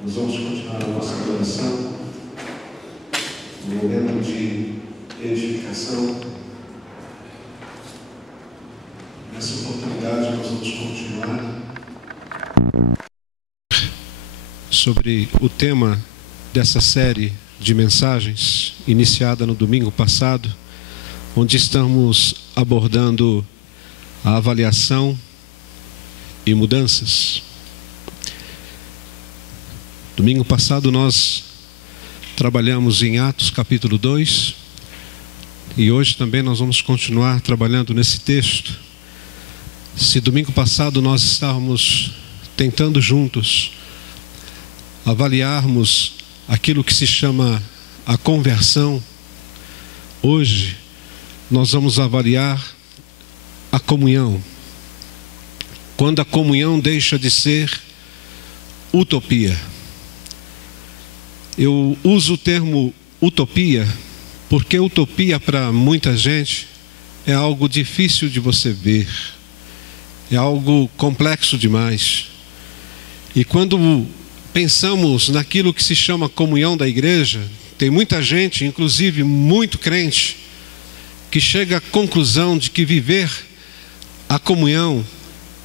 Nós vamos continuar a nossa adoração, um momento de edificação. Nessa oportunidade nós vamos continuar sobre o tema dessa série de mensagens, iniciada no domingo passado, onde estamos abordando a avaliação e mudanças. Domingo passado nós trabalhamos em Atos capítulo 2 e hoje também nós vamos continuar trabalhando nesse texto. Se domingo passado nós estávamos tentando juntos avaliarmos aquilo que se chama a conversão, hoje nós vamos avaliar a comunhão. Quando a comunhão deixa de ser utopia. Eu uso o termo utopia porque utopia para muita gente é algo difícil de você ver, é algo complexo demais. E quando pensamos naquilo que se chama comunhão da igreja, tem muita gente, inclusive muito crente, que chega à conclusão de que viver a comunhão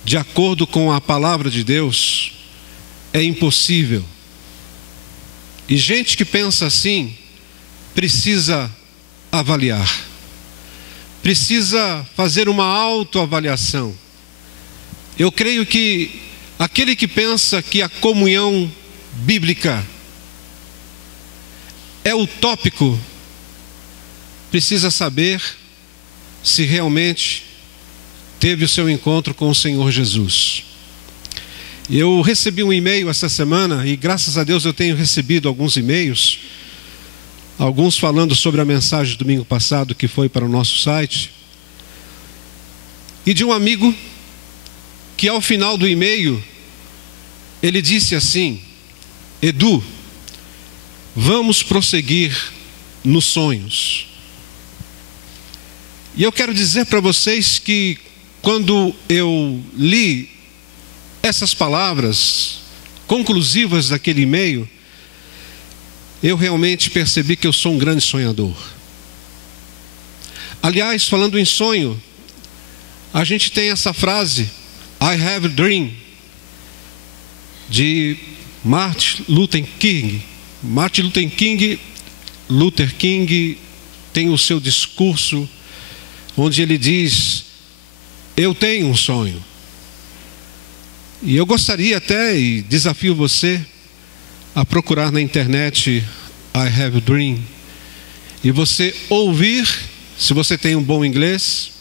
de acordo com a palavra de Deus é impossível. E gente que pensa assim precisa avaliar, precisa fazer uma autoavaliação. Eu creio que aquele que pensa que a comunhão bíblica é utópico, precisa saber se realmente teve o seu encontro com o Senhor Jesus. Eu recebi um e-mail essa semana e graças a Deus eu tenho recebido alguns e-mails, alguns falando sobre a mensagem do domingo passado que foi para o nosso site, e de um amigo que ao final do e-mail ele disse assim: Edu, vamos prosseguir nos sonhos. E eu quero dizer para vocês que quando eu li essas palavras conclusivas daquele e-mail, eu realmente percebi que eu sou um grande sonhador. Aliás, falando em sonho, a gente tem essa frase, I have a dream, de Martin Luther King. Martin Luther King tem o seu discurso onde ele diz: eu tenho um sonho. E eu gostaria até, e desafio você a procurar na internet I have a dream, e você ouvir, se você tem um bom inglês,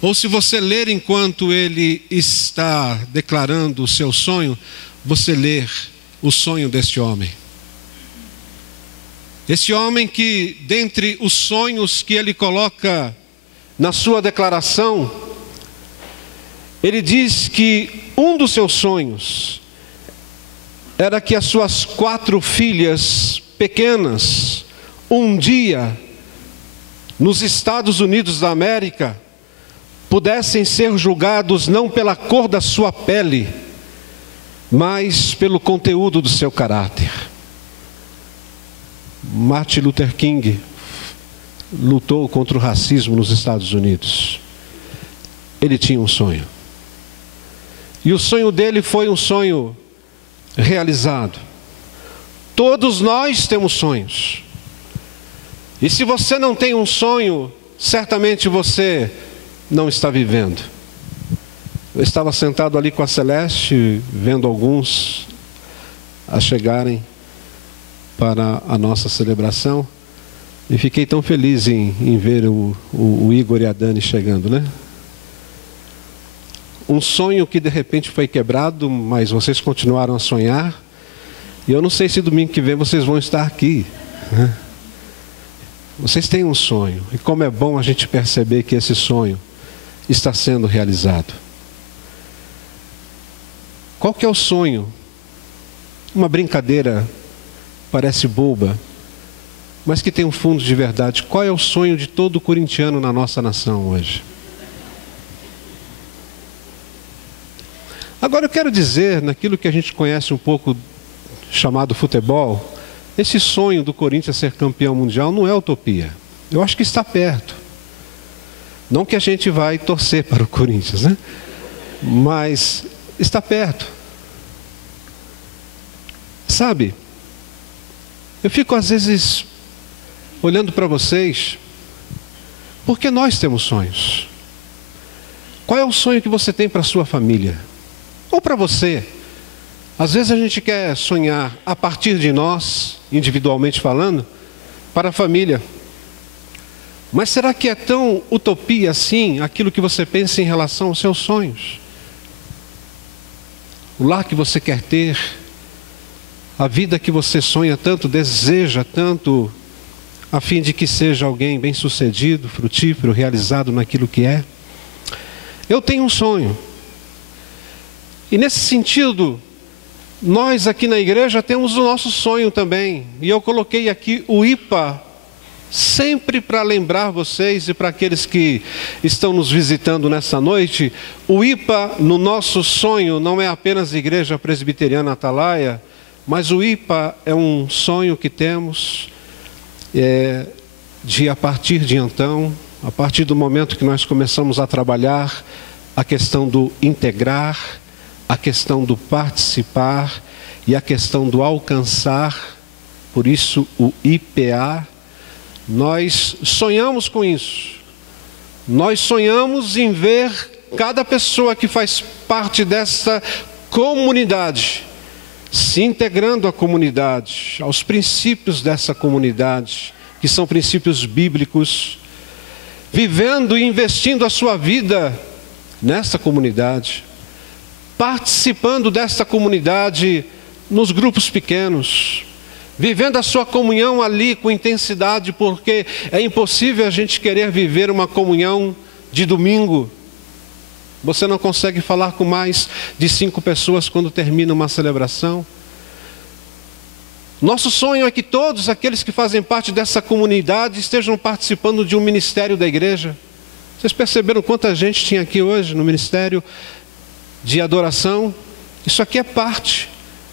ou se você ler enquanto ele está declarando o seu sonho, você ler o sonho desse homem. Esse homem que, dentre os sonhos que ele coloca na sua declaração, ele diz que um dos seus sonhos era que as suas 4 filhas pequenas, um dia, nos Estados Unidos da América, pudessem ser julgados não pela cor da sua pele, mas pelo conteúdo do seu caráter. Martin Luther King lutou contra o racismo nos Estados Unidos. Ele tinha um sonho. E o sonho dele foi um sonho realizado. Todos nós temos sonhos. E se você não tem um sonho, certamente você não está vivendo. Eu estava sentado ali com a Celeste, vendo alguns a chegarem para a nossa celebração, e fiquei tão feliz em ver o Igor e a Dani chegando, né? Um sonho que de repente foi quebrado, mas vocês continuaram a sonhar. E eu não sei se domingo que vem vocês vão estar aqui, né? Vocês têm um sonho. E como é bom a gente perceber que esse sonho está sendo realizado. Qual que é o sonho? Uma brincadeira, parece boba, mas que tem um fundo de verdade. Qual é o sonho de todo corintiano na nossa nação hoje? Agora eu quero dizer, naquilo que a gente conhece um pouco chamado futebol, esse sonho do Corinthians ser campeão mundial não é utopia. Eu acho que está perto. Não que a gente vai torcer para o Corinthians, né? Mas está perto. Sabe, eu fico às vezes olhando para vocês, porque nós temos sonhos. Qual é o sonho que você tem para a sua família? Ou para você? Às vezes a gente quer sonhar a partir de nós, individualmente falando, para a família. Mas será que é tão utopia assim aquilo que você pensa em relação aos seus sonhos? O lar que você quer ter, a vida que você sonha tanto, deseja tanto, a fim de que seja alguém bem-sucedido, frutífero, realizado naquilo que é. Eu tenho um sonho. E nesse sentido, nós aqui na igreja temos o nosso sonho também. E eu coloquei aqui o IPA, sempre para lembrar vocês e para aqueles que estão nos visitando nessa noite, o IPA no nosso sonho não é apenas a Igreja Presbiteriana Atalaia, mas o IPA é um sonho que temos de a partir de então, a partir do momento que nós começamos a trabalhar a questão do integrar, a questão do participar e a questão do alcançar, por isso o IPA, nós sonhamos com isso. Nós sonhamos em ver cada pessoa que faz parte dessa comunidade se integrando à comunidade, aos princípios dessa comunidade, que são princípios bíblicos, vivendo e investindo a sua vida nessa comunidade, participando dessa comunidade nos grupos pequenos, vivendo a sua comunhão ali com intensidade, porque é impossível a gente querer viver uma comunhão de domingo. Você não consegue falar com mais de 5 pessoas quando termina uma celebração. Nosso sonho é que todos aqueles que fazem parte dessa comunidade estejam participando de um ministério da igreja. Vocês perceberam quanta gente tinha aqui hoje no ministério de adoração? Isso aqui é parte.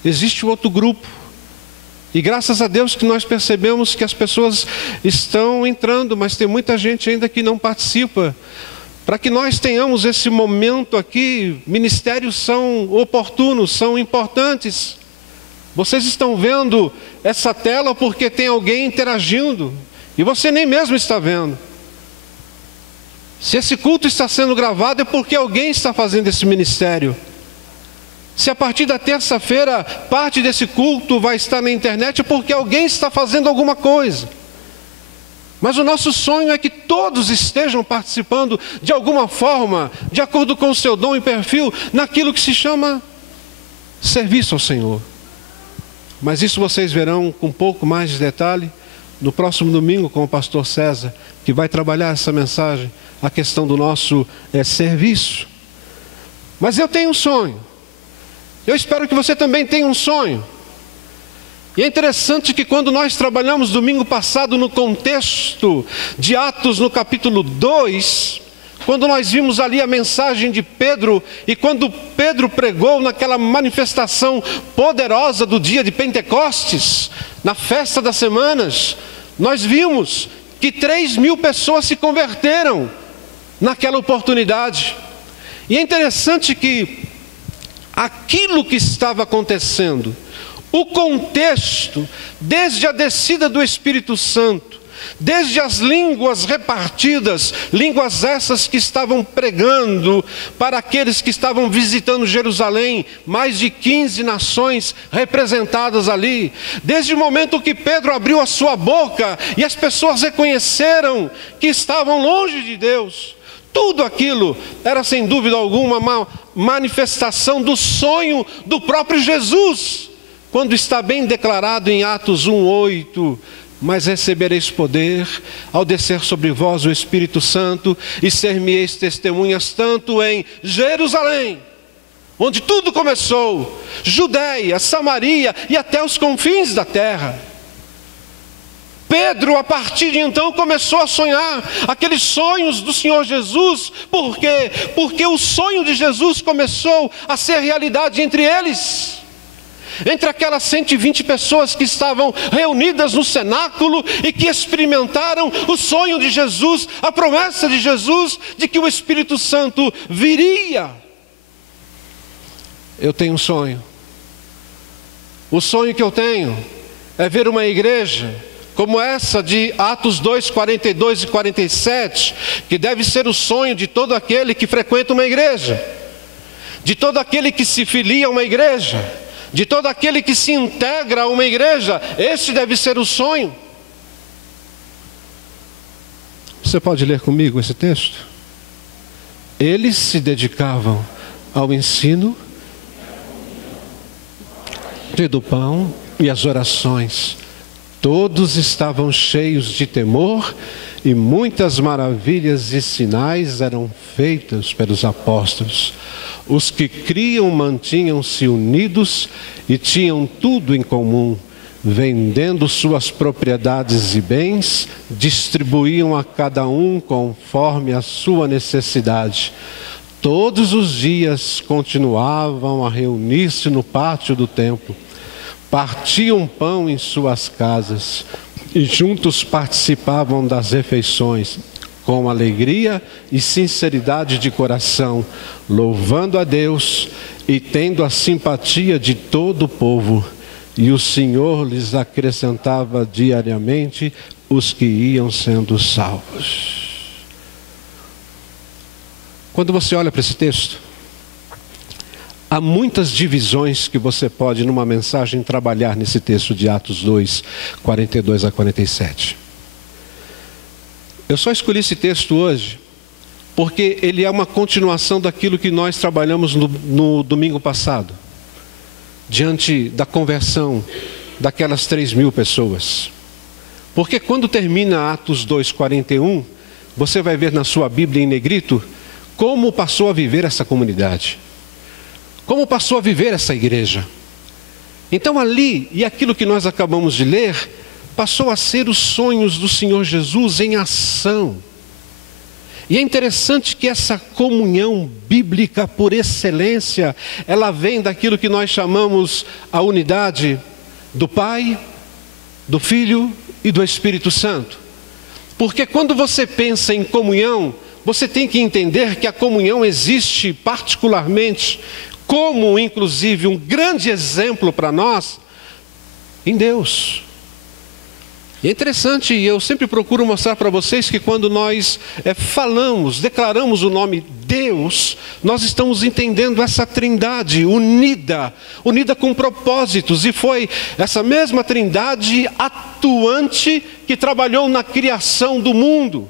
Existe outro grupo. E graças a Deus que nós percebemos que as pessoas estão entrando, mas tem muita gente ainda que não participa. Para que nós tenhamos esse momento aqui, ministérios são oportunos, são importantes. Vocês estão vendo essa tela porque tem alguém interagindo, e você nem mesmo está vendo. Se esse culto está sendo gravado é porque alguém está fazendo esse ministério. Se a partir da terça-feira parte desse culto vai estar na internet é porque alguém está fazendo alguma coisa. Mas o nosso sonho é que todos estejam participando de alguma forma, de acordo com o seu dom e perfil, naquilo que se chama serviço ao Senhor. Mas isso vocês verão com um pouco mais de detalhe no próximo domingo com o pastor César, que vai trabalhar essa mensagem, a questão do nosso serviço. Mas eu tenho um sonho. Eu espero que você também tenha um sonho. E é interessante que quando nós trabalhamos domingo passado no contexto de Atos no capítulo 2, quando nós vimos ali a mensagem de Pedro, e quando Pedro pregou naquela manifestação poderosa do dia de Pentecostes, na festa das semanas, nós vimos que 3.000 pessoas se converteram naquela oportunidade. E é interessante que aquilo que estava acontecendo, o contexto, desde a descida do Espírito Santo, desde as línguas repartidas, línguas essas que estavam pregando para aqueles que estavam visitando Jerusalém, mais de 15 nações representadas ali, desde o momento que Pedro abriu a sua boca e as pessoas reconheceram que estavam longe de Deus, tudo aquilo era sem dúvida alguma uma manifestação do sonho do próprio Jesus, quando está bem declarado em Atos 1:8, mas recebereis poder ao descer sobre vós o Espírito Santo, e ser-me-eis testemunhas tanto em Jerusalém, onde tudo começou, Judeia, Samaria e até os confins da terra. Pedro, a partir de então, começou a sonhar aqueles sonhos do Senhor Jesus. Por quê? Porque o sonho de Jesus começou a ser realidade entre eles. entre aquelas 120 pessoas que estavam reunidas no cenáculo e que experimentaram o sonho de Jesus, a promessa de Jesus de que o Espírito Santo viria. Eu tenho um sonho. O sonho que eu tenho é ver uma igreja como essa de Atos 2, 42 e 47, que deve ser o sonho de todo aquele que frequenta uma igreja, de todo aquele que se filia a uma igreja, de todo aquele que se integra a uma igreja. Esse deve ser o sonho. Você pode ler comigo esse texto? Eles se dedicavam ao ensino do pão e às orações. Todos estavam cheios de temor e muitas maravilhas e sinais eram feitos pelos apóstolos. Os que criam mantinham-se unidos e tinham tudo em comum. Vendendo suas propriedades e bens, distribuíam a cada um conforme a sua necessidade. Todos os dias continuavam a reunir-se no pátio do templo. Partiam pão em suas casas e juntos participavam das refeições, com alegria e sinceridade de coração, louvando a Deus e tendo a simpatia de todo o povo. E o Senhor lhes acrescentava diariamente os que iam sendo salvos. Quando você olha para esse texto, há muitas divisões que você pode, numa mensagem, trabalhar nesse texto de Atos 2, 42 a 47. Eu só escolhi esse texto hoje porque ele é uma continuação daquilo que nós trabalhamos no domingo passado, diante da conversão daquelas 3.000 pessoas. Porque quando termina Atos 2, 41, você vai ver na sua Bíblia em negrito como passou a viver essa comunidade. Como passou a viver essa igreja. Então ali, e aquilo que nós acabamos de ler, passou a ser os sonhos do Senhor Jesus em ação. E é interessante que essa comunhão bíblica por excelência, ela vem daquilo que nós chamamos a unidade do Pai, do Filho e do Espírito Santo. Porque quando você pensa em comunhão, você tem que entender que a comunhão existe particularmente como, inclusive, um grande exemplo para nós, em Deus. E é interessante, e eu sempre procuro mostrar para vocês que quando nós declaramos o nome Deus, nós estamos entendendo essa trindade unida com propósitos. E foi essa mesma trindade atuante que trabalhou na criação do mundo.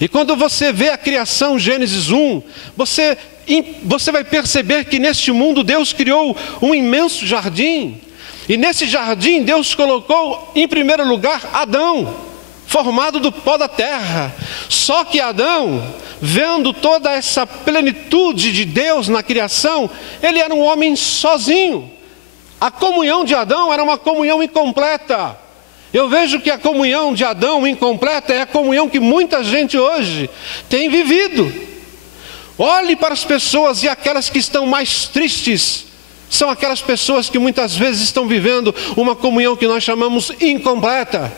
E quando você vê a criação, Gênesis 1, você vai perceber que neste mundo Deus criou um imenso jardim. E nesse jardim Deus colocou em primeiro lugar Adão, formado do pó da terra. Só que Adão, vendo toda essa plenitude de Deus na criação, ele era um homem sozinho. A comunhão de Adão era uma comunhão incompleta. Eu vejo que a comunhão de Adão incompleta é a comunhão que muita gente hoje tem vivido. Olhe para as pessoas, e aquelas que estão mais tristes são aquelas pessoas que muitas vezes estão vivendo uma comunhão que nós chamamos incompleta.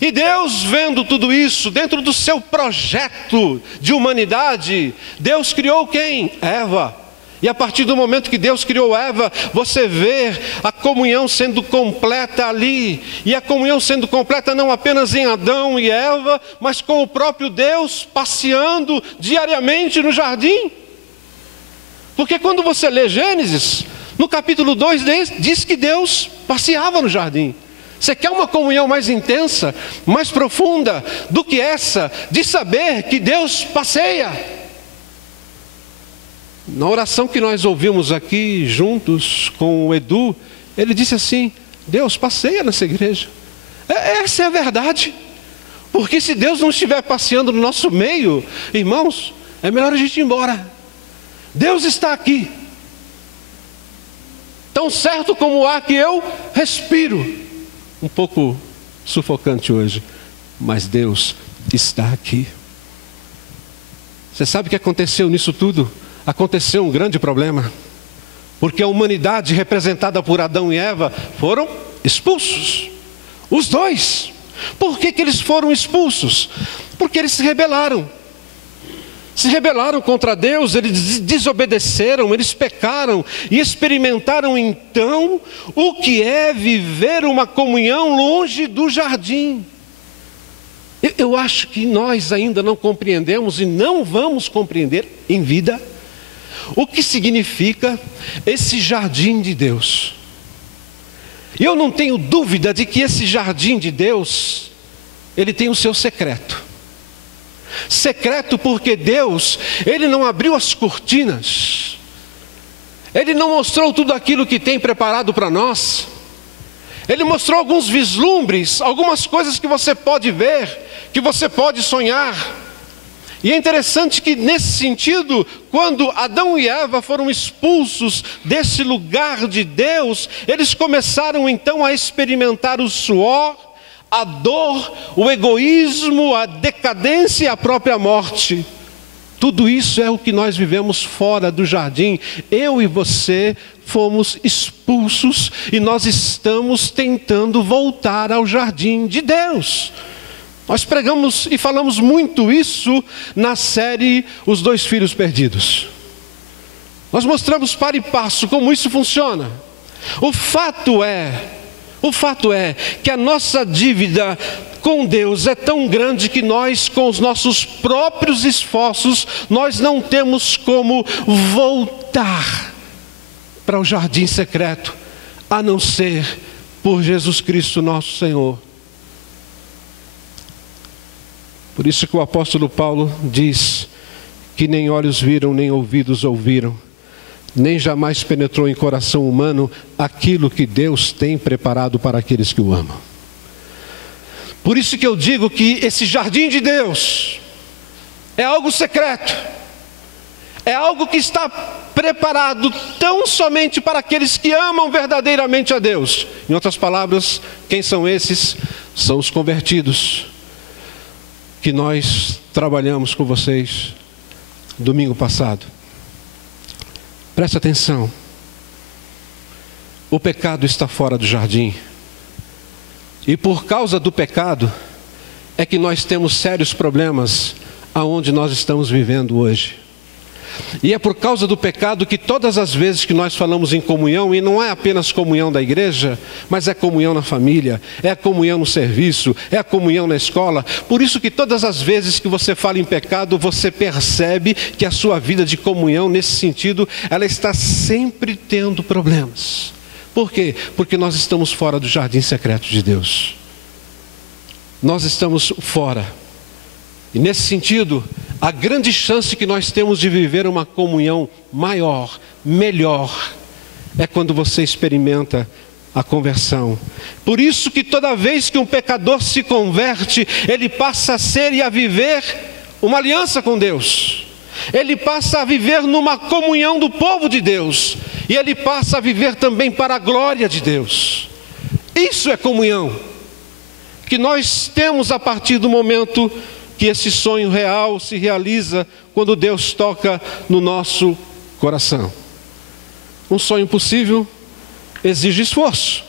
E Deus, vendo tudo isso, dentro do seu projeto de humanidade, Deus criou quem? Eva. E a partir do momento que Deus criou Eva, você vê a comunhão sendo completa ali. E a comunhão sendo completa não apenas em Adão e Eva, mas com o próprio Deus passeando diariamente no jardim. Porque quando você lê Gênesis, no capítulo 2 diz que Deus passeava no jardim. Você quer uma comunhão mais intensa, mais profunda do que essa, de saber que Deus passeia? Na oração que nós ouvimos aqui juntos com o Edu, ele disse assim: Deus passeia nessa igreja. Essa é a verdade. Porque se Deus não estiver passeando no nosso meio, irmãos, é melhor a gente ir embora. Deus está aqui. Tão certo como o ar que eu respiro. Um pouco sufocante hoje, mas Deus está aqui. Você sabe o que aconteceu nisso tudo? Aconteceu um grande problema. Porque a humanidade representada por Adão e Eva foram expulsos. Os dois. Por que eles foram expulsos? Porque eles se rebelaram. Se rebelaram contra Deus, eles desobedeceram, eles pecaram e experimentaram então o que é viver uma comunhão longe do jardim. Eu acho que nós ainda não compreendemos e não vamos compreender em vida o que significa esse jardim de Deus. E eu não tenho dúvida de que esse jardim de Deus, ele tem o seu secreto. Secreto porque Deus, Ele não abriu as cortinas. Ele não mostrou tudo aquilo que tem preparado para nós. Ele mostrou alguns vislumbres, algumas coisas que você pode ver, que você pode sonhar. E é interessante que nesse sentido, quando Adão e Eva foram expulsos desse lugar de Deus, eles começaram então a experimentar o suor, a dor, o egoísmo, a decadência e a própria morte. Tudo isso é o que nós vivemos fora do jardim. Eu e você fomos expulsos e nós estamos tentando voltar ao jardim de Deus. Nós pregamos e falamos muito isso na série Os Dois Filhos Perdidos. Nós mostramos para e passo como isso funciona. O fato é que a nossa dívida com Deus é tão grande que nós, com os nossos próprios esforços, nós não temos como voltar para o jardim secreto, a não ser por Jesus Cristo nosso Senhor. Por isso que o apóstolo Paulo diz que nem olhos viram, nem ouvidos ouviram, nem jamais penetrou em coração humano aquilo que Deus tem preparado para aqueles que o amam. Por isso que eu digo que esse jardim de Deus é algo secreto, é algo que está preparado tão somente para aqueles que amam verdadeiramente a Deus. Em outras palavras, quem são esses? São os convertidos, que nós trabalhamos com vocês domingo passado. Presta atenção, o pecado está fora do jardim, e por causa do pecado, é que nós temos sérios problemas aonde nós estamos vivendo hoje. E é por causa do pecado que todas as vezes que nós falamos em comunhão, e não é apenas comunhão da igreja, mas é comunhão na família, é a comunhão no serviço, é a comunhão na escola. Por isso que todas as vezes que você fala em pecado, você percebe que a sua vida de comunhão, nesse sentido, ela está sempre tendo problemas. Por quê? Porque nós estamos fora do jardim secreto de Deus. Nós estamos fora. E nesse sentido, a grande chance que nós temos de viver uma comunhão maior, melhor, é quando você experimenta a conversão. Por isso que toda vez que um pecador se converte, ele passa a ser e a viver uma aliança com Deus. Ele passa a viver numa comunhão do povo de Deus. E ele passa a viver também para a glória de Deus. Isso é comunhão que nós temos a partir do momento que esse sonho real se realiza, quando Deus toca no nosso coração. Um sonho possível exige esforço.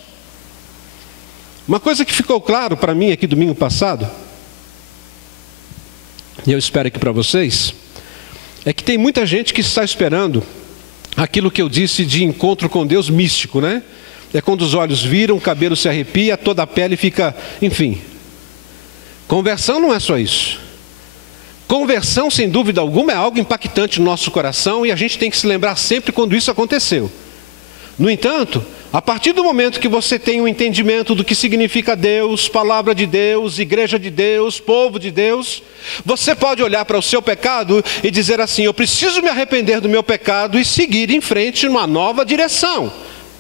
Uma coisa que ficou claro para mim aqui domingo passado, e eu espero que para vocês, é que tem muita gente que está esperando aquilo que eu disse de encontro com Deus místico, né? É quando os olhos viram, o cabelo se arrepia, toda a pele fica, enfim. Conversão não é só isso. Conversão, sem dúvida alguma, é algo impactante no nosso coração e a gente tem que se lembrar sempre quando isso aconteceu. No entanto, a partir do momento que você tem um entendimento do que significa Deus, palavra de Deus, igreja de Deus, povo de Deus, você pode olhar para o seu pecado e dizer assim: eu preciso me arrepender do meu pecado e seguir em frente numa nova direção.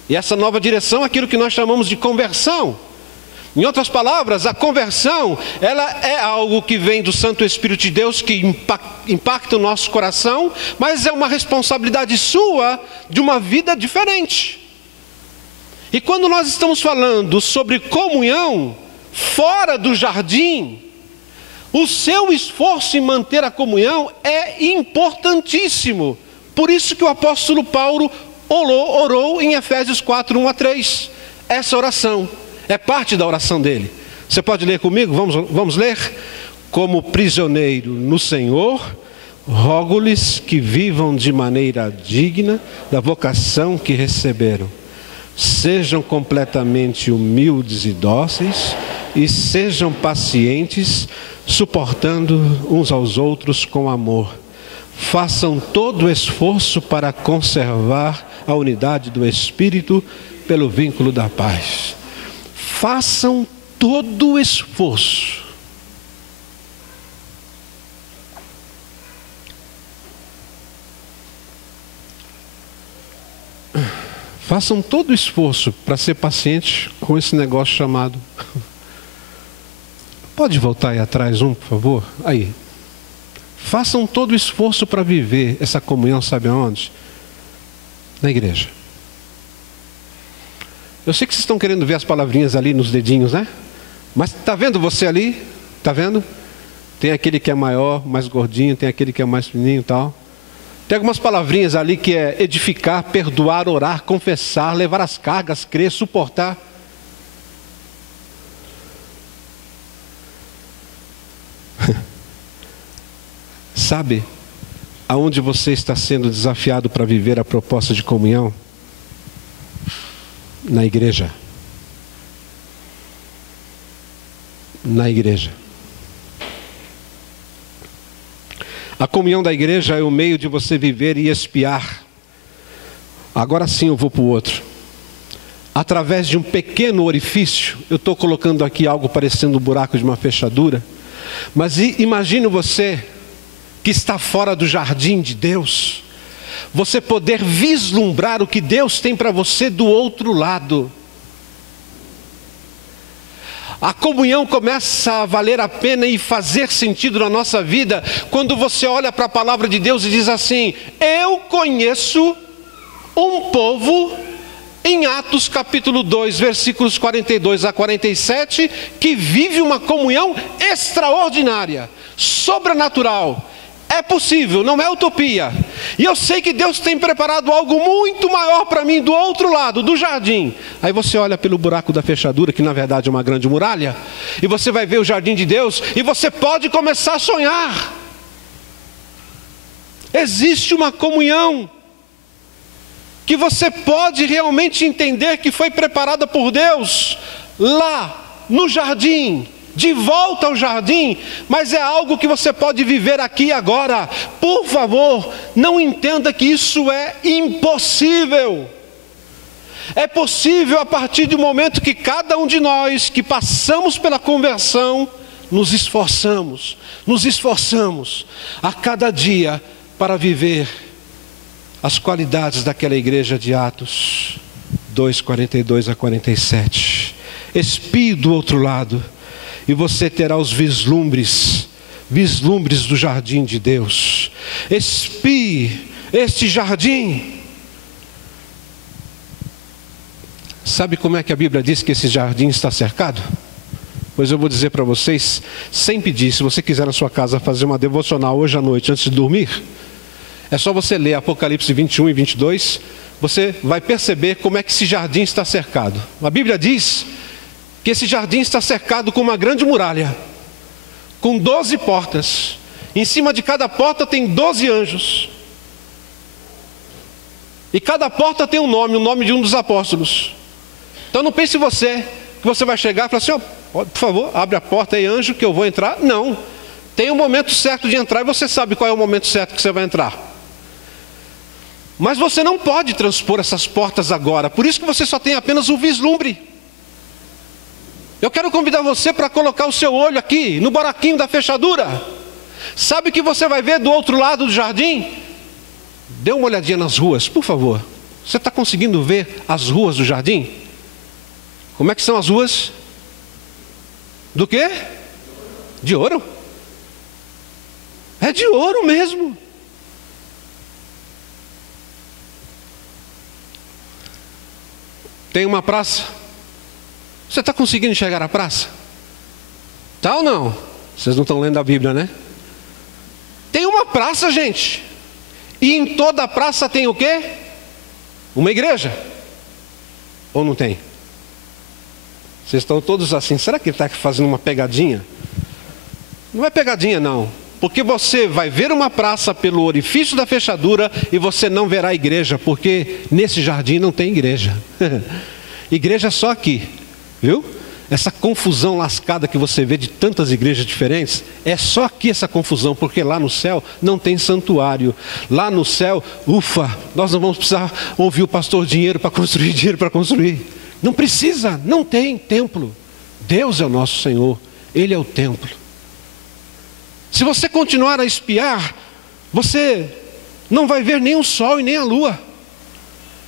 E essa nova direção é aquilo que nós chamamos de conversão. Em outras palavras, a conversão, ela é algo que vem do Santo Espírito de Deus, que impacta o nosso coração, mas é uma responsabilidade sua de uma vida diferente. E quando nós estamos falando sobre comunhão fora do jardim, o seu esforço em manter a comunhão é importantíssimo. Por isso que o apóstolo Paulo orou em Efésios 4, 1 a 3. Essa oração é parte da oração dele. Você pode ler comigo? Vamos ler? Como prisioneiro no Senhor, rogo-lhes que vivam de maneira digna da vocação que receberam. Sejam completamente humildes e dóceis, e sejam pacientes, suportando uns aos outros com amor. Façam todo o esforço para conservar a unidade do Espírito pelo vínculo da paz. Façam todo o esforço. Façam todo o esforço para ser paciente com esse negócio chamado... Pode voltar aí atrás por favor? Aí. Façam todo o esforço para viver essa comunhão, sabe aonde? Na igreja. Eu sei que vocês estão querendo ver as palavrinhas ali nos dedinhos, né? Mas está vendo você ali? Está vendo? Tem aquele que é maior, mais gordinho, tem aquele que é mais fininho e tal. Tem algumas palavrinhas ali que é edificar, perdoar, orar, confessar, levar as cargas, crer, suportar. Sabe aonde você está sendo desafiado para viver a proposta de comunhão? Na igreja. Na igreja. A comunhão da igreja é o meio de você viver e espiar. Agora sim eu vou para o outro. Através de um pequeno orifício, eu estou colocando aqui algo parecendo um buraco de uma fechadura. Mas imagine você que está fora do jardim de Deus, você poder vislumbrar o que Deus tem para você do outro lado. A comunhão começa a valer a pena e fazer sentido na nossa vida quando você olha para a palavra de Deus e diz assim: eu conheço um povo, em Atos capítulo 2, versículos 42 a 47, que vive uma comunhão extraordinária, sobrenatural. É possível, não é utopia. E eu sei que Deus tem preparado algo muito maior para mim do outro lado, do jardim. Aí você olha pelo buraco da fechadura, que na verdade é uma grande muralha, e você vai ver o jardim de Deus, e você pode começar a sonhar. Existe uma comunhão que você pode realmente entender que foi preparada por Deus lá no jardim, de volta ao jardim, mas é algo que você pode viver aqui e agora. Por favor, não entenda que isso é impossível. É possível a partir do momento que cada um de nós que passamos pela conversão, nos esforçamos a cada dia para viver as qualidades daquela igreja de Atos 2, 42 a 47. Espie do outro lado, e você terá os vislumbres do jardim de Deus. Espie este jardim. Sabe como é que a Bíblia diz que esse jardim está cercado? Pois eu vou dizer para vocês, sem pedir. Se você quiser na sua casa fazer uma devocional hoje à noite antes de dormir, é só você ler Apocalipse 21 e 22, você vai perceber como é que esse jardim está cercado. A Bíblia diz que esse jardim está cercado com uma grande muralha, com 12 portas. Em cima de cada porta tem 12 anjos. E cada porta tem um nome, o nome de um dos apóstolos. Então não pense você, que você vai chegar e falar assim: oh, por favor, abre a porta aí, anjo, que eu vou entrar. Não, tem um momento certo de entrar, e você sabe qual é o momento certo que você vai entrar. Mas você não pode transpor essas portas agora, por isso que você só tem apenas o vislumbre. Eu quero convidar você para colocar o seu olho aqui, no buraquinho da fechadura. Sabe o que você vai ver do outro lado do jardim? Dê uma olhadinha nas ruas, por favor. Você está conseguindo ver as ruas do jardim? Como é que são as ruas? Do quê? De ouro? É de ouro mesmo. Tem uma praça. Você está conseguindo enxergar a praça? Tá ou não? Vocês não estão lendo a Bíblia, né? Tem uma praça, gente. E em toda a praça tem o quê? uma igreja. Ou não tem? Vocês estão todos assim, será que ele está fazendo uma pegadinha? Não é pegadinha não, porque você vai ver uma praça pelo orifício da fechadura e você não verá igreja, porque nesse jardim não tem igreja. Igreja é só aqui, viu? Essa confusão lascada que você vê de tantas igrejas diferentes, é só aqui essa confusão, porque lá no céu não tem santuário. Lá no céu, ufa, nós não vamos precisar ouvir o pastor dinheiro para construir. Não precisa, não tem templo. Deus é o nosso Senhor, Ele é o templo. Se você continuar a espiar, você não vai ver nem o sol e nem a lua.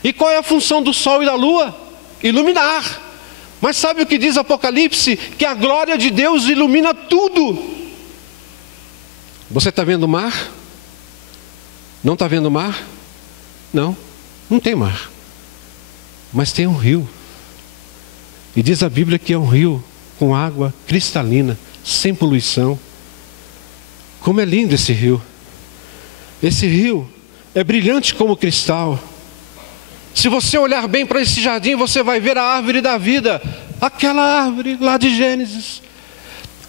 E qual é a função do sol e da lua? Iluminar. Mas sabe o que diz Apocalipse? Que a glória de Deus ilumina tudo. Você está vendo o mar? Não está vendo o mar? Não, não tem mar. Mas tem um rio. E diz a Bíblia que é um rio com água cristalina, sem poluição. Como é lindo esse rio. Esse rio é brilhante como cristal. Se você olhar bem para esse jardim, você vai ver a árvore da vida. Aquela árvore lá de Gênesis.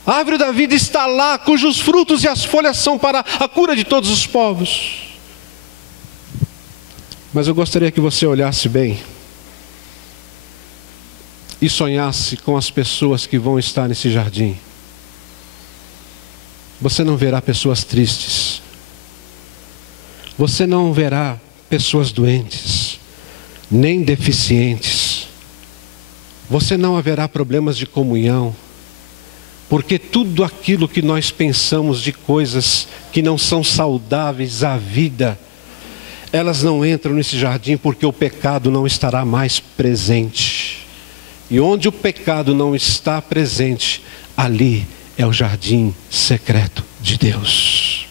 A árvore da vida está lá, cujos frutos e as folhas são para a cura de todos os povos. Mas eu gostaria que você olhasse bem e sonhasse com as pessoas que vão estar nesse jardim. Você não verá pessoas tristes. Você não verá pessoas doentes, nem deficientes. Você não haverá problemas de comunhão, porque tudo aquilo que nós pensamos de coisas que não são saudáveis à vida, elas não entram nesse jardim, porque o pecado não estará mais presente. E onde o pecado não está presente, ali é o jardim secreto de Deus.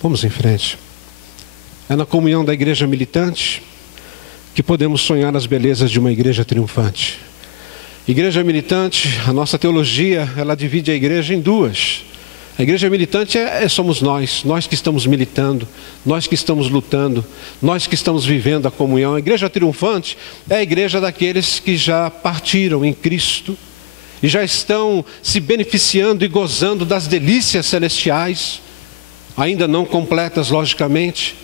Vamos em frente. É na comunhão da igreja militante que podemos sonhar as belezas de uma igreja triunfante. Igreja militante, a nossa teologia, ela divide a igreja em duas. A igreja militante somos nós que estamos militando, nós que estamos lutando, nós que estamos vivendo a comunhão. A igreja triunfante é a igreja daqueles que já partiram em Cristo e já estão se beneficiando e gozando das delícias celestiais, ainda não completas, logicamente.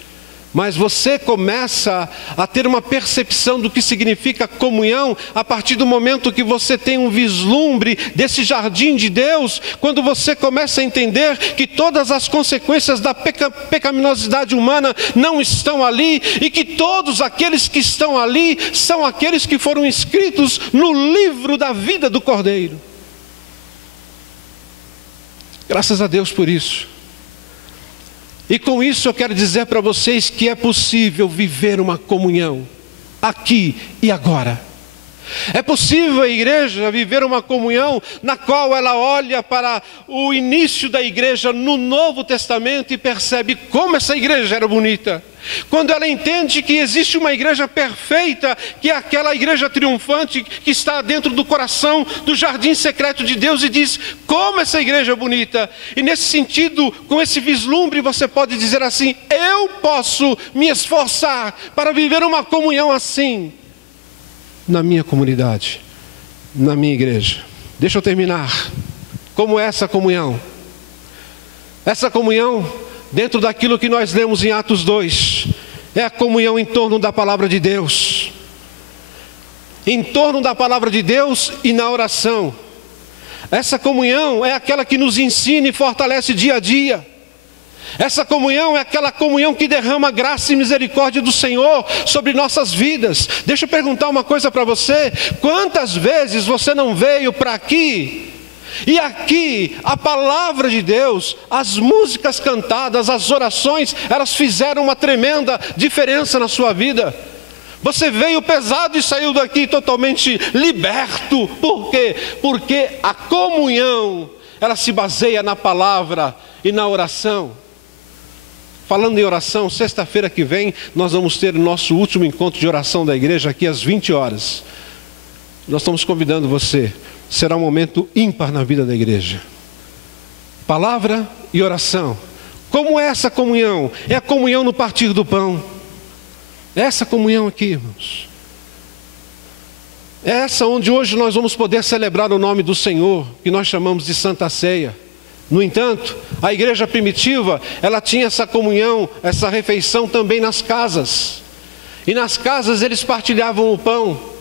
Mas você começa a ter uma percepção do que significa comunhão a partir do momento que você tem um vislumbre desse jardim de Deus, quando você começa a entender que todas as consequências da pecaminosidade humana não estão ali, e que todos aqueles que estão ali são aqueles que foram inscritos no livro da vida do Cordeiro. Graças a Deus por isso. E com isso eu quero dizer para vocês que é possível viver uma comunhão, aqui e agora. É possível a igreja viver uma comunhão na qual ela olha para o início da igreja no Novo Testamento e percebe como essa igreja era bonita. Quando ela entende que existe uma igreja perfeita, que é aquela igreja triunfante que está dentro do coração do jardim secreto de Deus, e diz, como essa igreja é bonita. E nesse sentido, com esse vislumbre, você pode dizer assim, eu posso me esforçar para viver uma comunhão assim, na minha comunidade, na minha igreja. Deixa eu terminar. Como é essa comunhão? Essa comunhão, dentro daquilo que nós lemos em Atos 2, é a comunhão em torno da palavra de Deus. Em torno da palavra de Deus e na oração. Essa comunhão é aquela que nos ensina e fortalece dia a dia. Essa comunhão é aquela comunhão que derrama graça e misericórdia do Senhor sobre nossas vidas. Deixa eu perguntar uma coisa para você. Quantas vezes você não veio para aqui? E aqui, a palavra de Deus, as músicas cantadas, as orações, elas fizeram uma tremenda diferença na sua vida. Você veio pesado e saiu daqui totalmente liberto. Por quê? Porque a comunhão, ela se baseia na palavra e na oração. Falando em oração, sexta-feira que vem, nós vamos ter o nosso último encontro de oração da igreja aqui às 20 horas. Nós estamos convidando você. Será um momento ímpar na vida da igreja. Palavra e oração. Como é essa comunhão? É a comunhão no partir do pão. Essa comunhão aqui, irmãos. É essa onde hoje nós vamos poder celebrar o nome do Senhor, que nós chamamos de Santa Ceia. No entanto, a igreja primitiva, ela tinha essa comunhão, essa refeição também nas casas. E nas casas eles partilhavam o pão.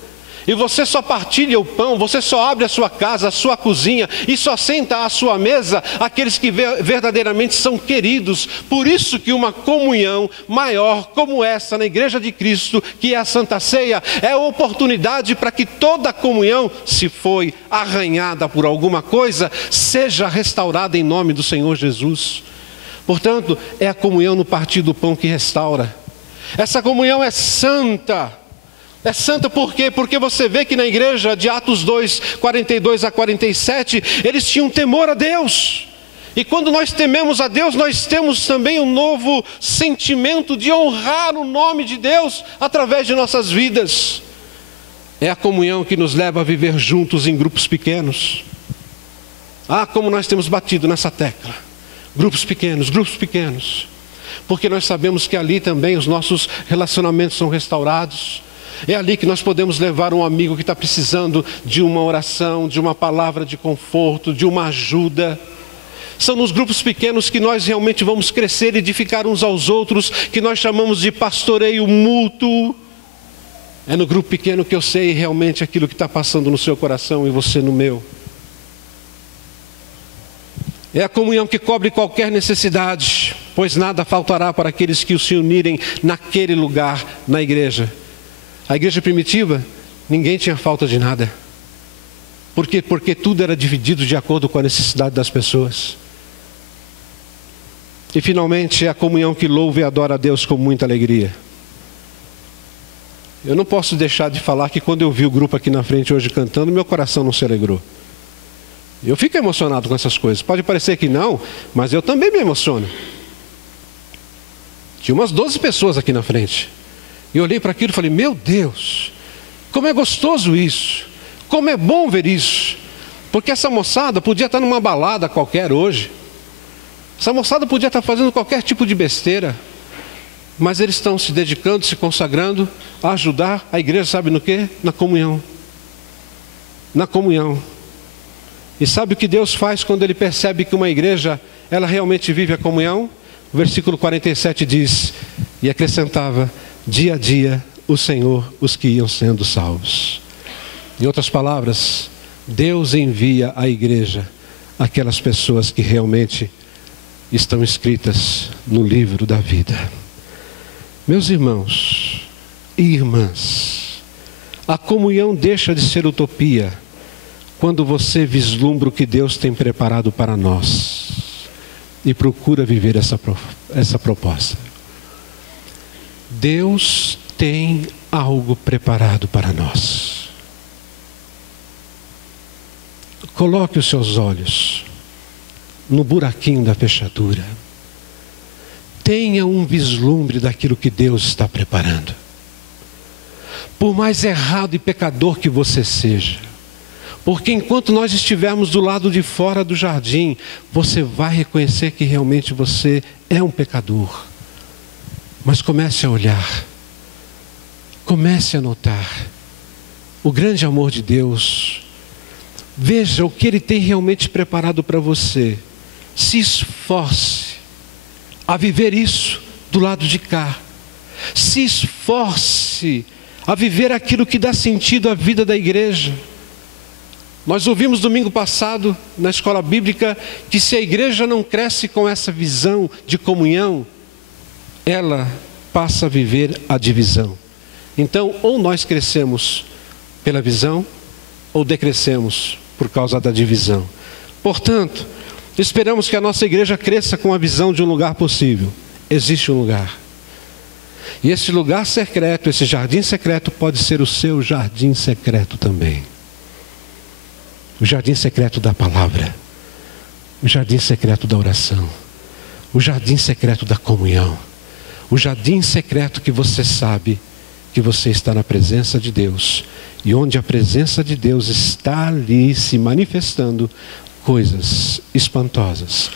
E você só partilha o pão, você só abre a sua casa, a sua cozinha, e só senta à sua mesa aqueles que verdadeiramente são queridos. Por isso que uma comunhão maior como essa na Igreja de Cristo, que é a Santa Ceia, é a oportunidade para que toda a comunhão, se foi arranhada por alguma coisa, seja restaurada em nome do Senhor Jesus. Portanto, é a comunhão no partir do pão que restaura. Essa comunhão é santa. É santa por quê? Porque você vê que na igreja de Atos 2, 42 a 47, eles tinham temor a Deus. E quando nós tememos a Deus, nós temos também um novo sentimento de honrar o nome de Deus através de nossas vidas. É a comunhão que nos leva a viver juntos em grupos pequenos. Ah, como nós temos batido nessa tecla. Grupos pequenos. Porque nós sabemos que ali também os nossos relacionamentos são restaurados. É ali que nós podemos levar um amigo que está precisando de uma oração, de uma palavra de conforto, de uma ajuda. São nos grupos pequenos que nós realmente vamos crescer e edificar uns aos outros, que nós chamamos de pastoreio mútuo. É no grupo pequeno que eu sei realmente aquilo que está passando no seu coração e você no meu. É a comunhão que cobre qualquer necessidade, pois nada faltará para aqueles que se unirem naquele lugar, na igreja. A igreja primitiva, ninguém tinha falta de nada. Por quê? Porque tudo era dividido de acordo com a necessidade das pessoas. E finalmente é a comunhão que louva e adora a Deus com muita alegria. Eu não posso deixar de falar que quando eu vi o grupo aqui na frente hoje cantando, meu coração não se alegrou. Eu fico emocionado com essas coisas. Pode parecer que não, mas eu também me emociono. Tinha umas 12 pessoas aqui na frente. E eu olhei para aquilo e falei, meu Deus, como é gostoso isso, como é bom ver isso. Porque essa moçada podia estar numa balada qualquer hoje. Essa moçada podia estar fazendo qualquer tipo de besteira. Mas eles estão se dedicando, se consagrando a ajudar a igreja, sabe no quê? Na comunhão. Na comunhão. E sabe o que Deus faz quando Ele percebe que uma igreja, ela realmente vive a comunhão? O versículo 47 diz, e acrescentava, dia a dia o Senhor os que iam sendo salvos. Em outras palavras, Deus envia à igreja aquelas pessoas que realmente estão escritas no livro da vida. Meus irmãos e irmãs, a comunhão deixa de ser utopia quando você vislumbra o que Deus tem preparado para nós e procura viver essa proposta. Deus tem algo preparado para nós. Coloque os seus olhos no buraquinho da fechadura. Tenha um vislumbre daquilo que Deus está preparando. Por mais errado e pecador que você seja, porque enquanto nós estivermos do lado de fora do jardim, você vai reconhecer que realmente você é um pecador. Mas comece a olhar, comece a notar o grande amor de Deus. Veja o que Ele tem realmente preparado para você. Se esforce a viver isso do lado de cá. Se esforce a viver aquilo que dá sentido à vida da igreja. Nós ouvimos domingo passado na escola bíblica que se a igreja não cresce com essa visão de comunhão, ela passa a viver a divisão. Então, ou nós crescemos pela visão, ou decrescemos por causa da divisão. Portanto, esperamos que a nossa igreja cresça com a visão de um lugar possível. Existe um lugar. E esse lugar secreto, esse jardim secreto, pode ser o seu jardim secreto também. O jardim secreto da palavra. O jardim secreto da oração. O jardim secreto da comunhão. O jardim secreto que você sabe que você está na presença de Deus. E onde a presença de Deus está ali se manifestando, coisas espantosas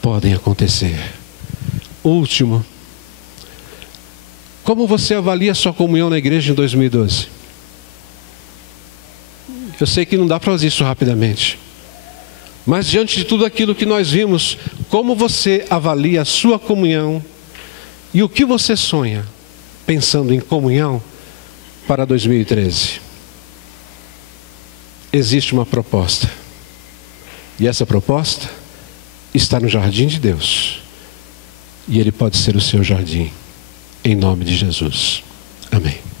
podem acontecer. último. Como você avalia a sua comunhão na igreja em 2012? Eu sei que não dá para fazer isso rapidamente. Mas diante de tudo aquilo que nós vimos, como você avalia a sua comunhão e o que você sonha pensando em comunhão para 2013? Existe uma proposta. E essa proposta está no jardim de Deus. E ele pode ser o seu jardim. Em nome de Jesus. Amém.